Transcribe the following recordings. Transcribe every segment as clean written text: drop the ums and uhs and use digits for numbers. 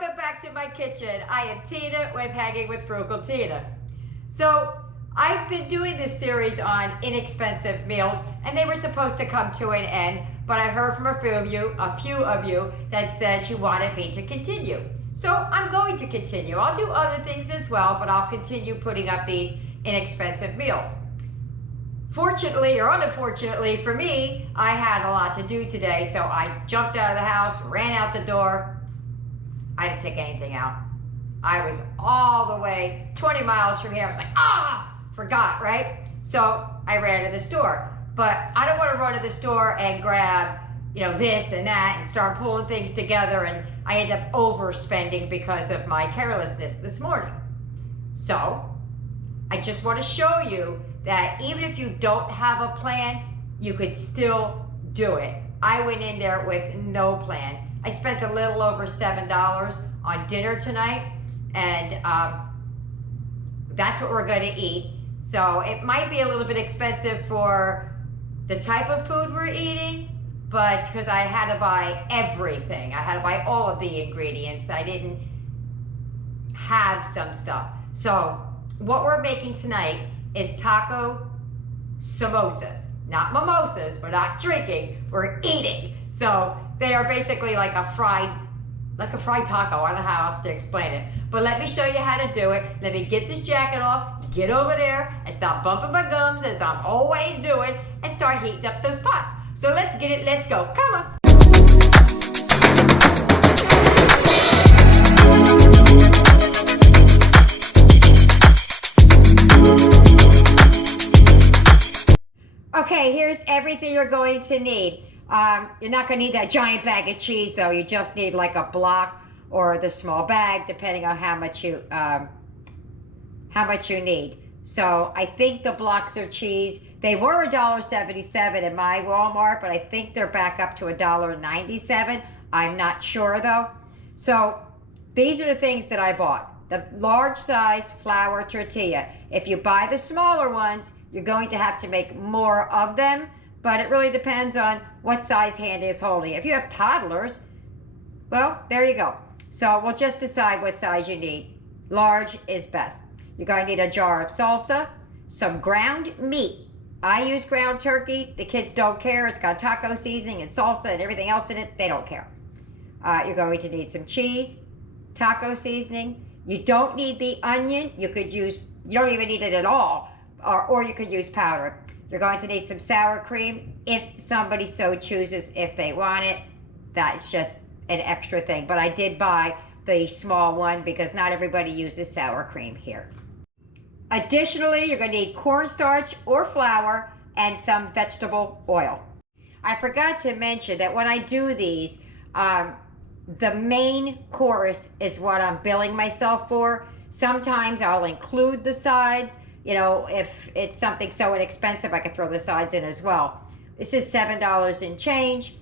welcome back to my kitchen. I am Tina with Hanging with Frugal Tina. So I've been doing this series on inexpensive meals, and they were supposed to come to an end, but I heard from a few of you that said you wanted me to continue. So I'm going to continue. I'll do other things as well, but I'll continue putting up these inexpensive meals. Fortunately or unfortunately for me, I had a lot to do today, so I jumped out of the house, ran out the door. I didn't take anything out. I was all the way 20 miles from here. I was like, forgot, right? So I ran to the store. But I don't want to run to the store and grab, this and that and start pulling things together, and I end up overspending because of my carelessness this morning. So I just want to show you that even if you don't have a plan, you could still do it. I went in there with no plan. I spent a little over $7 on dinner tonight, and that's what we're going to eat. So it might be a little bit expensive for the type of food we're eating, but because I had to buy everything. I had to buy all of the ingredients. I didn't have some stuff. So what we're making tonight is taco samosas. Not mimosas, we're not drinking, we're eating. So they are basically like a fried taco. I don't know how else to explain it. But let me show you how to do it. Let me get this jacket off, get over there, and stop bumping my gums as I'm always doing, and start heating up those pots. So let's get it, let's go. Come on. Okay, here's everything you're going to need. You're not going to need that giant bag of cheese, though. You just need like a block or the small bag, depending on how much you need. So I think the blocks of cheese, they were $1.77 in my Walmart, but I think they're back up to $1.97. I'm not sure though. So these are the things that I bought. The large size flour tortilla. If you buy the smaller ones, you're going to have to make more of them, but it really depends on what size hand is holding. If you have toddlers, well, there you go. So we'll just decide what size you need. Large is best. You're going to need a jar of salsa, some ground meat. I use ground turkey. The kids don't care. It's got taco seasoning and salsa and everything else in it. They don't care. You're going to need some cheese, taco seasoning. You don't need the onion. You don't even need it at all. Or you could use powder. You're going to need some sour cream if somebody so chooses, if they want it. That's just an extra thing. But I did buy the small one because not everybody uses sour cream here. Additionally, you're going to need cornstarch or flour and some vegetable oil. I forgot to mention that when I do these, the main course is what I'm billing myself for. Sometimes I'll include the sides. If it's something so inexpensive, I could throw the sides in as well. This is $7 and change.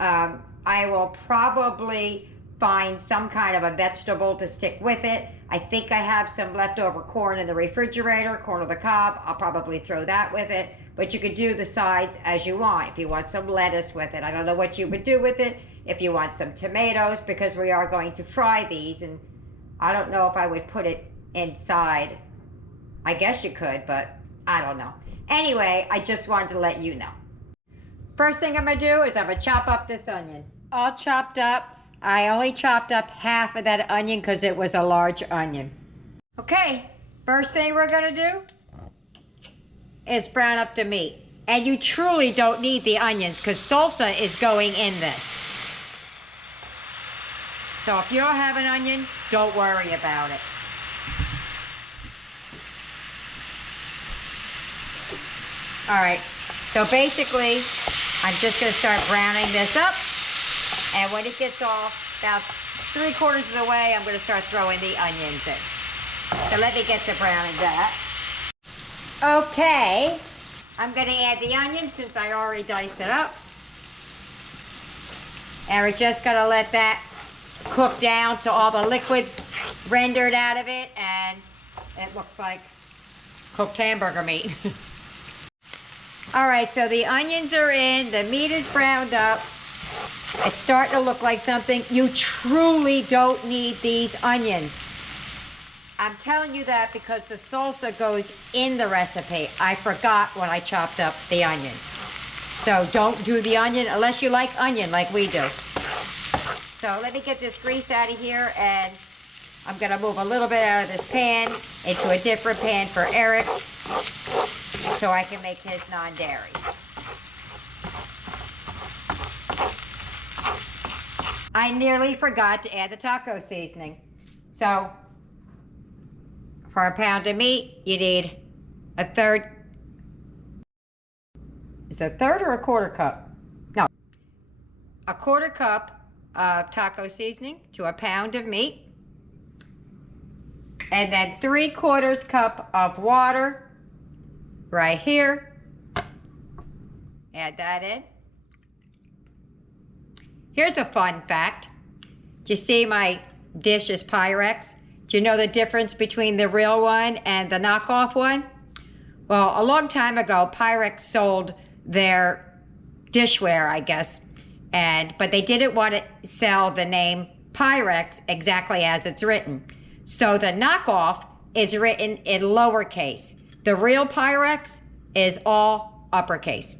I will probably find some kind of a vegetable to stick with it. I think I have some leftover corn in the refrigerator, corn on the cob. I'll probably throw that with it. But you could do the sides as you want. If you want some lettuce with it, I don't know what you would do with it. If you want some tomatoes, because we are going to fry these, and I don't know if I would put it inside. I guess you could, but I don't know. Anyway, I just wanted to let you know. First thing I'm going to do is I'm going to chop up this onion. All chopped up. I only chopped up half of that onion because it was a large onion. Okay, first thing we're going to do is brown up the meat. And you truly don't need the onions because salsa is going in this. So if you don't have an onion, don't worry about it. All right, so basically, I'm just going to start browning this up. And when it gets off about 3/4 of the way, I'm going to start throwing the onions in. So let me get to browning that. Okay, I'm going to add the onion since I already diced it up. And we're just going to let that cook down till all the liquids rendered out of it. And it looks like cooked hamburger meat. All right, so the onions are in, the meat is browned up. It's starting to look like something. You truly don't need these onions. I'm telling you that because the salsa goes in the recipe. I forgot when I chopped up the onion. So don't do the onion unless you like onion like we do. So let me get this grease out of here, and I'm gonna move a little bit out of this pan into a different pan for Eric so I can make his non-dairy. I nearly forgot to add the taco seasoning. So for a pound of meat, you need a third. Is it a third or a quarter cup? No. A quarter cup of taco seasoning to a pound of meat. And then 3/4 cup of water right here. Add that in. Here's a fun fact. Do you see my dish is Pyrex? Do you know the difference between the real one and the knockoff one? Well, a long time ago, Pyrex sold their dishware, I guess, but they didn't want to sell the name Pyrex exactly as it's written. So the knockoff is written in lowercase. The real Pyrex is all uppercase.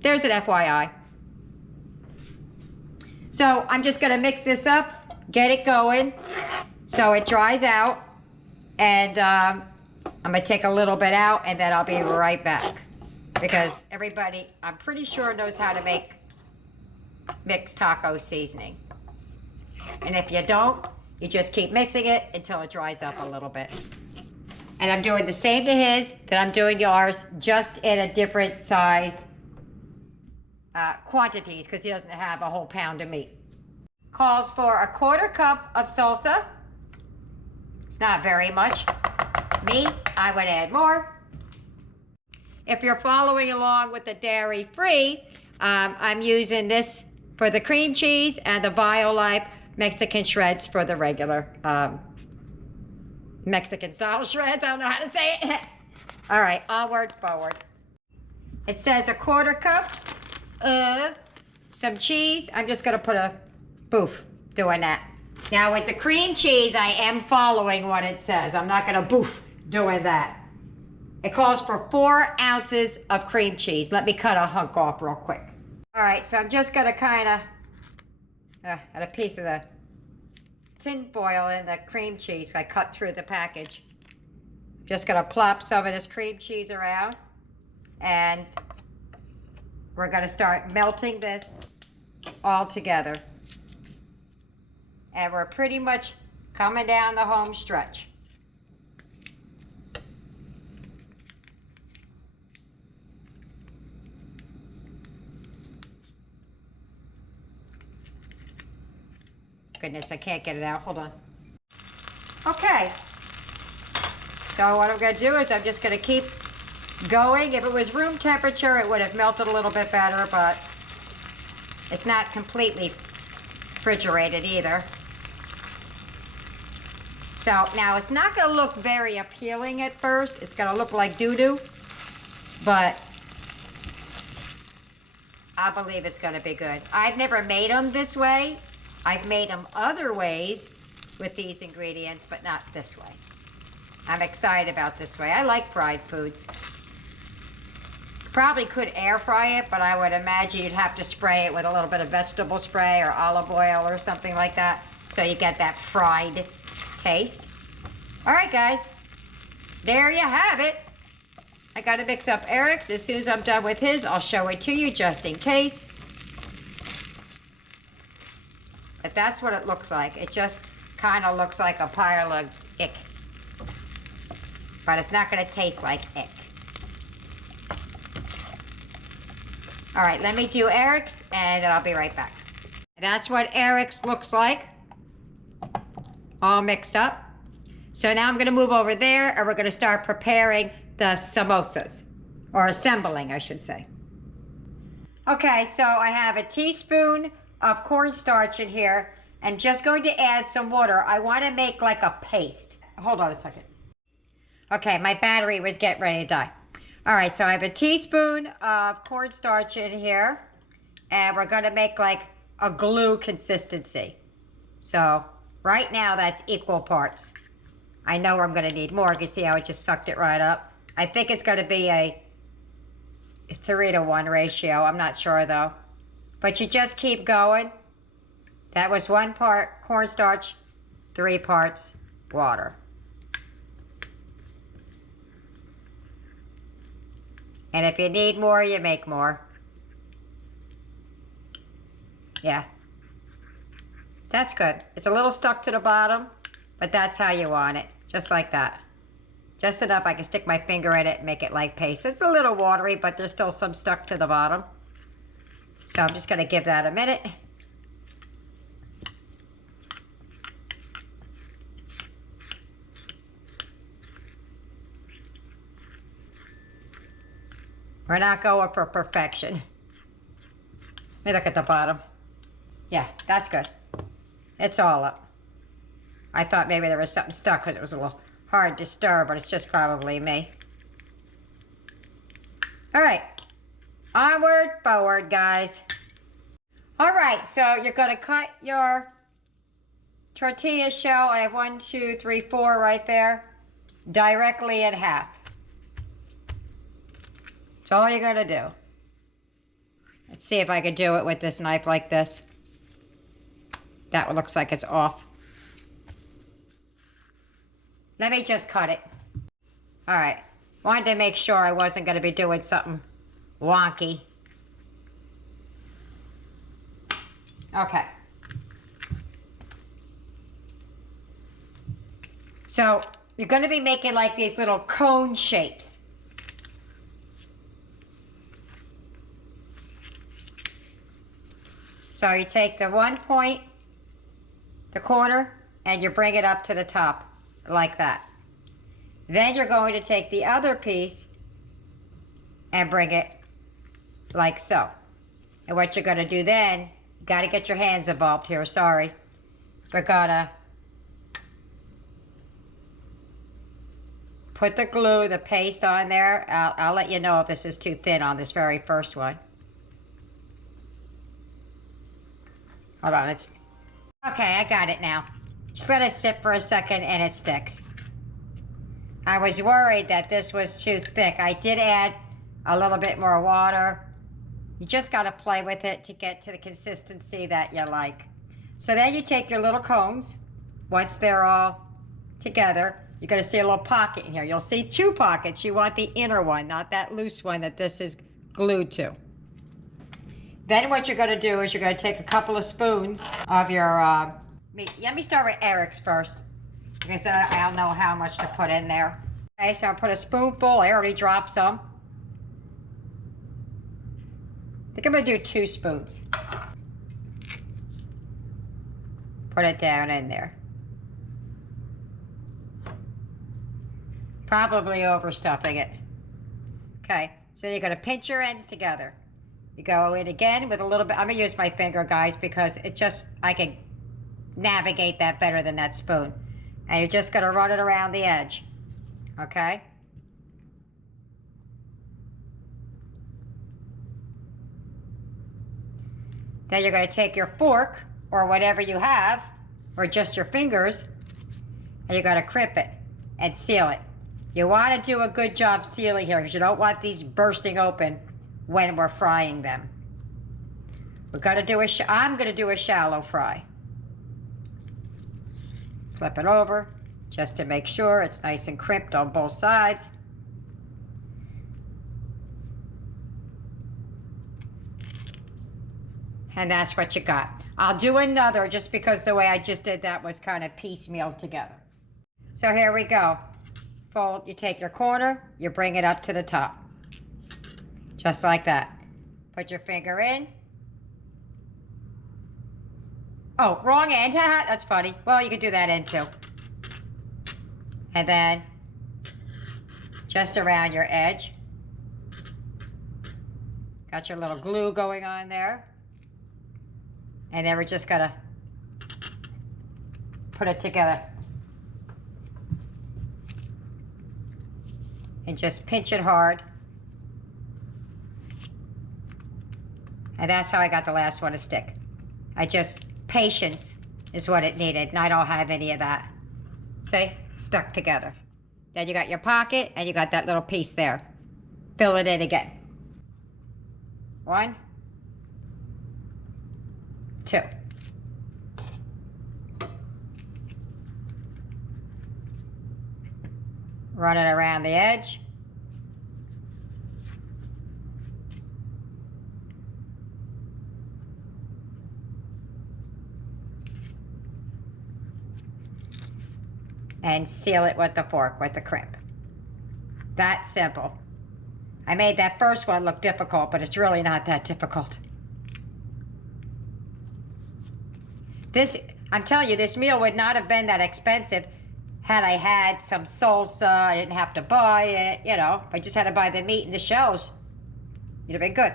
There's an FYI. So I'm just gonna mix this up, get it going so it dries out, and I'm gonna take a little bit out and then I'll be right back. Because everybody, I'm pretty sure, knows how to make mixed taco seasoning. And if you don't, you just keep mixing it until it dries up a little bit. And I'm doing the same to his that I'm doing yours, just in a different size quantities, because he doesn't have a whole pound of meat. Calls for a quarter cup of salsa. It's not very much. Me, I would add more. If you're following along with the dairy-free, I'm using this for the cream cheese and the BioLife Mexican shreds for the regular Mexican style shreds. I don't know how to say it. All right, onward, forward. It says a quarter cup of some cheese. I'm just gonna put a boof doing that. Now with the cream cheese, I am following what it says. I'm not gonna boof doing that. It calls for 4 ounces of cream cheese. Let me cut a hunk off real quick. All right, so I'm just gonna kinda add a piece of the tin foil in the cream cheese. I cut through the package. Just gonna plop some of this cream cheese around, and we're gonna start melting this all together. And we're pretty much coming down the home stretch. Goodness, I can't get it out. Hold on. Okay. So what I'm going to do is I'm just going to keep going. If it was room temperature, it would have melted a little bit better, but it's not completely refrigerated either. So now it's not going to look very appealing at first. It's going to look like doo-doo, but I believe it's going to be good. I've never made them this way. I've made them other ways with these ingredients, but not this way. I'm excited about this way. I like fried foods. Probably could air fry it, but I would imagine you'd have to spray it with a little bit of vegetable spray or olive oil or something like that, so you get that fried taste. All right, guys, there you have it. I got to mix up Eric's. As soon as I'm done with his, I'll show it to you just in case. But that's what it looks like. It just kind of looks like a pile of ick. But it's not going to taste like ick. All right, let me do Eric's, and then I'll be right back. That's what Eric's looks like, all mixed up. So now I'm going to move over there, and we're going to start preparing the samosas, or assembling, I should say. Okay, so I have a teaspoon of cornstarch in here. I'm just going to add some water. I want to make like a paste. Hold on a second. Okay, my battery was getting ready to die. All right, so I have a teaspoon of cornstarch in here, and we're going to make like a glue consistency. So right now that's equal parts. I know I'm gonna need more. You can see how it just sucked it right up. I think it's gonna be a 3-to-1 ratio. I'm not sure though. But you just keep going. That was 1 part cornstarch, 3 parts water. And if you need more, you make more. Yeah. That's good. It's a little stuck to the bottom, but that's how you want it. Just like that. Just enough I can stick my finger in it and make it like paste. It's a little watery, but there's still some stuck to the bottom. So I'm just going to give that a minute. We're not going for perfection. Let me look at the bottom. Yeah, that's good. It's all up. I thought maybe there was something stuck because it was a little hard to stir, but it's just probably me. All right. Onward, forward, guys. All right, so you're going to cut your tortilla shell. I have 1, 2, 3, 4 right there. Directly in half. That's all you're going to do. Let's see if I could do it with this knife like this. That one looks like it's off. Let me just cut it. All right. Wanted to make sure I wasn't going to be doing something wonky. Okay. So you're going to be making like these little cone shapes. So you take the 1 point, the corner, and you bring it up to the top like that. Then you're going to take the other piece and bring it like so. And what you're going to do then, you got to get your hands involved here, sorry. We're going to put the glue, the paste on there. I'll let you know if this is too thin on this very first one. Hold on, it's... Okay, I got it now. Just let it sit for a second and it sticks. I was worried that this was too thick. I did add a little bit more water. You just got to play with it to get to the consistency that you like. So then you take your little cones. Once they're all together, you're going to see a little pocket in here. You'll see 2 pockets. You want the inner one, not that loose one that this is glued to. Then what you're going to do is you're going to take a couple of spoons of your meat. Let me start with Eric's first. Because I don't know how much to put in there. Okay, so I'll put a spoonful. I already dropped some. I think I'm going to do 2 spoons. Put it down in there. Probably overstuffing it. Okay, so you're going to pinch your ends together. You go in again with a little bit. I'm going to use my finger, guys, because it just, I can navigate that better than that spoon. And you're just going to run it around the edge. Okay? Then you're going to take your fork, or whatever you have, or just your fingers, and you're going to crimp it and seal it. You want to do a good job sealing here because you don't want these bursting open when we're frying them. We're going to do I'm going to do a shallow fry. Flip it over just to make sure it's nice and crimped on both sides. And that's what you got. I'll do another just because the way I just did that was kind of piecemeal together. So here we go. Fold, you take your corner, you bring it up to the top. Just like that. Put your finger in. Oh, wrong end. That's funny. Well, you can do that end too. And then just around your edge. Got your little glue going on there. And then we're just gonna put it together. And just pinch it hard. And that's how I got the last one to stick. Patience is what it needed, and I don't have any of that. See? Stuck together. Then you got your pocket, and you got that little piece there. Fill it in again. 1, 2. Run it around the edge. And seal it with the fork, with the crimp. That simple. I made that first one look difficult, but it's really not that difficult. I'm telling you, this meal would not have been that expensive had I had some salsa. I didn't have to buy it, you know. I just had to buy the meat and the shells. It'd have been good.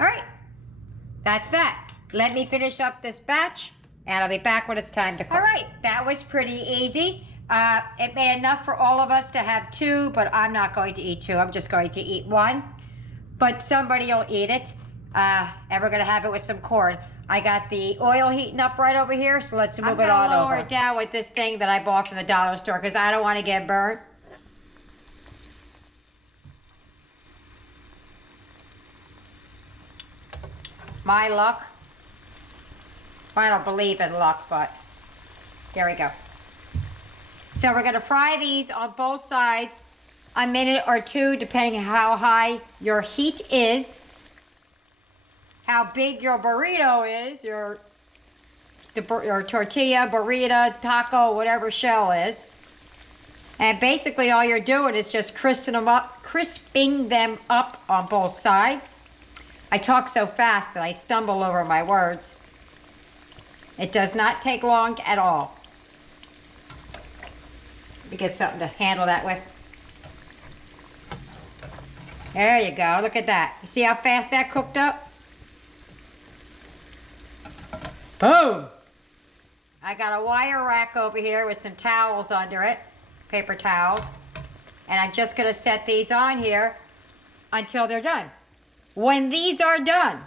All right, that's that. Let me finish up this batch, and I'll be back when it's time to cook. All right, that was pretty easy. It made enough for all of us to have 2, but I'm not going to eat 2. I'm just going to eat 1. But somebody will eat it, and we're going to have it with some corn. I got the oil heating up right over here, so let's move it on over. I'm going to lower it down with this thing that I bought from the dollar store because I don't want to get burnt. My luck. I don't believe in luck, but here we go. So we're going to fry these on both sides a minute or 2, depending on how high your heat is, how big your burrito is, your tortilla, burrito, taco, whatever shell is. And basically all you're doing is just crisping them up on both sides. I talk so fast that I stumble over my words. It does not take long at all. Let me get something to handle that with. There you go, look at that. You see how fast that cooked up? Boom! I got a wire rack over here with some towels under it, paper towels. And I'm just gonna set these on here until they're done. When these are done,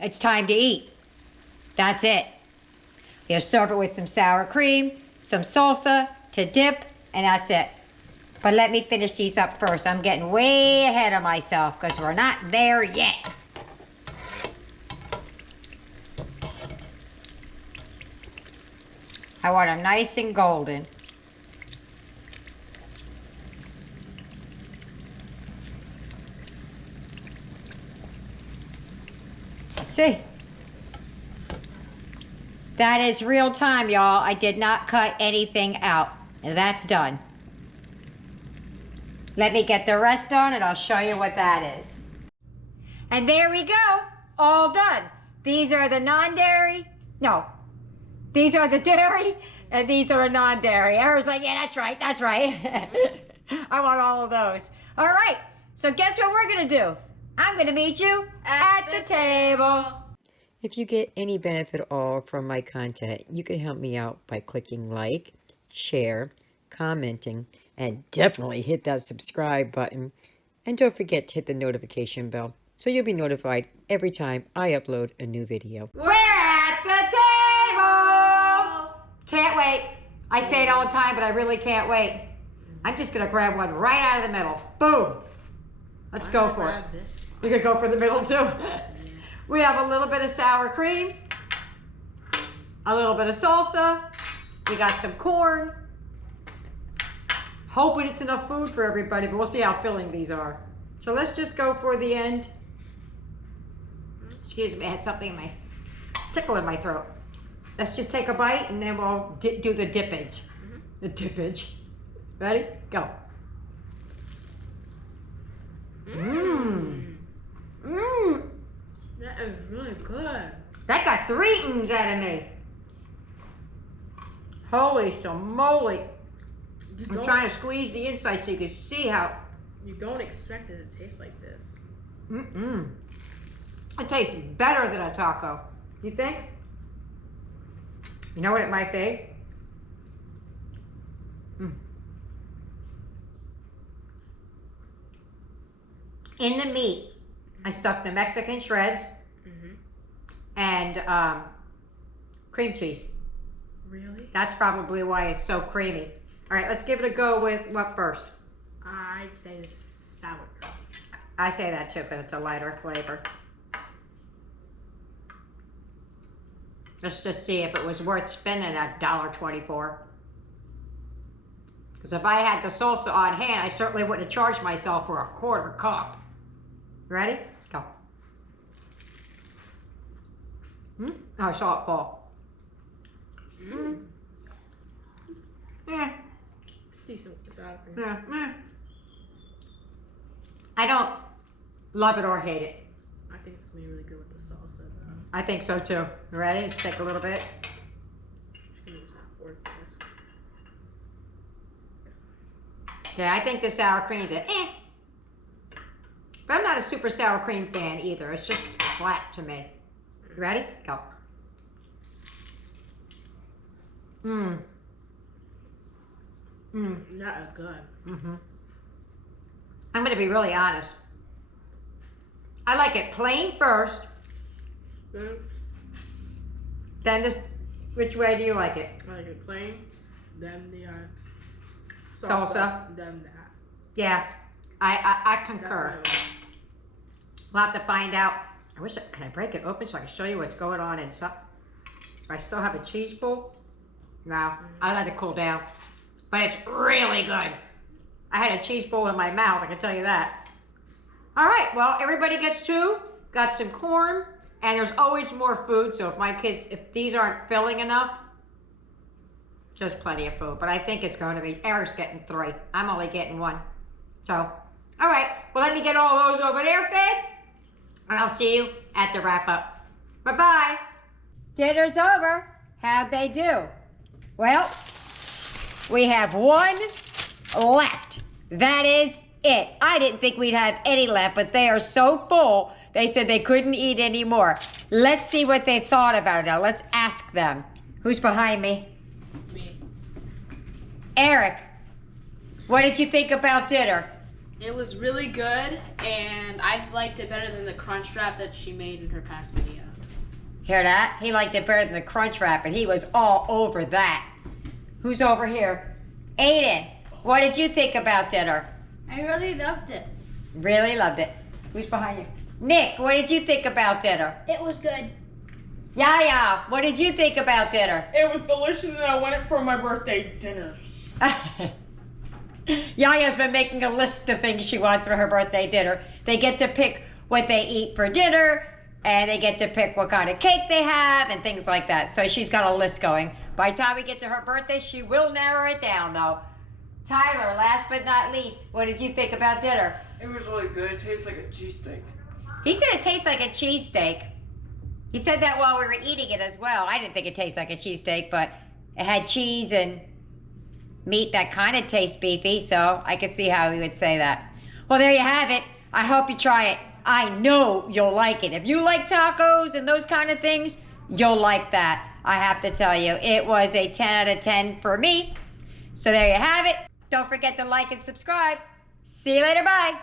it's time to eat. That's it. You serve it with some sour cream, some salsa to dip, and that's it. But let me finish these up first. I'm getting way ahead of myself because we're not there yet. I want them nice and golden. Let's see. That is real time, y'all. I did not cut anything out. And that's done. Let me get the rest done and I'll show you what that is. And there we go. All done. These are the non-dairy. No. These are the dairy and these are non-dairy. I was like, yeah, that's right. That's right. I want all of those. All right. So guess what we're going to do? I'm going to meet you at the table. If you get any benefit at all from my content, you can help me out by clicking like, share, commenting, and definitely hit that subscribe button. And don't forget to hit the notification bell so you'll be notified every time I upload a new video. We're at the table! Can't wait. I say it all the time, but I really can't wait. I'm just going to grab one right out of the middle. Boom! Let's go for it. You could go for the middle too. We have a little bit of sour cream, a little bit of salsa, we got some corn. Hoping it's enough food for everybody, but we'll see how filling these are. So let's just go for the end. Excuse me, I had something in my, tickle in my throat. Let's just take a bite and then we'll do the dippage. The dippage. Ready? Go. Mmm. Mmm. That is really good. That got 3 mms out of me. Holy moly. I'm trying to squeeze the inside so you can see how. You don't expect it to taste like this. It tastes better than a taco. You think? You know what it might be? In the meat, I stuck the Mexican shreds and cream cheese. Really? That's probably why it's so creamy. All right, let's give it a go with what first? I'd say the sour cream. I say that too because it's a lighter flavor. Let's just see if it was worth spending that $1.24. Because if I had the salsa on hand, I certainly wouldn't have charged myself for a quarter cup. Ready? Go. Oh, I saw it fall. Yeah. It's decent with the sour cream. Yeah. I don't love it or hate it. I think it's gonna be really good with the salsa though. I think so too. You ready? Let's take a little bit. Just gonna use my fork for this. Yeah, I think the sour cream's a But I'm not a super sour cream fan either. It's just flat to me. You ready? Go. Not good. I'm going to be really honest. I like it plain first, then this. Which way do you like it? I like it plain, then the Salsa. then that. Yeah, I That's concur. my way. We'll have to find out. Can I break it open so I can show you what's going on inside? Do I still have a cheese bowl? No, I let it cool down. But it's really good. I had a cheese bowl in my mouth, I can tell you that. All right, well, everybody gets two. Got some corn, and there's always more food, so if these aren't filling enough, there's plenty of food. But I think it's going to be, Eric's getting 3. I'm only getting 1. So, all right, well, let me get all those over there fed, and I'll see you at the wrap-up. Bye-bye. Dinner's over. How'd they do? Well, we have 1 left. That is it. I didn't think we'd have any left, but they are so full, they said they couldn't eat any more. Let's see what they thought about it now. Let's ask them. Who's behind me? Me. Eric, what did you think about dinner? It was really good, and I liked it better than the crunch wrap that she made in her past videos. Hear that? He liked it better than the crunch wrap, and he was all over that. Who's over here? Aiden, what did you think about dinner? I really loved it. Really loved it. Who's behind you? Nick, what did you think about dinner? It was good. Yaya, what did you think about dinner? It was delicious and I went it for my birthday dinner. Yaya's been making a list of things she wants for her birthday dinner. They get to pick what they eat for dinner, and they get to pick what kind of cake they have and things like that. So she's got a list going. By the time we get to her birthday, she will narrow it down though. Tyler, last but not least, what did you think about dinner? It was really good. It tastes like a cheesesteak. He said it tastes like a cheesesteak. He said that while we were eating it as well. I didn't think it tastes like a cheesesteak, but it had cheese and meat that kind of tastes beefy, so I could see how he would say that. Well, there you have it. I hope you try it. I know you'll like it. If you like tacos and those kind of things, you'll like that. I have to tell you, it was a 10 out of 10 for me. So there you have it. Don't forget to like and subscribe. See you later. Bye.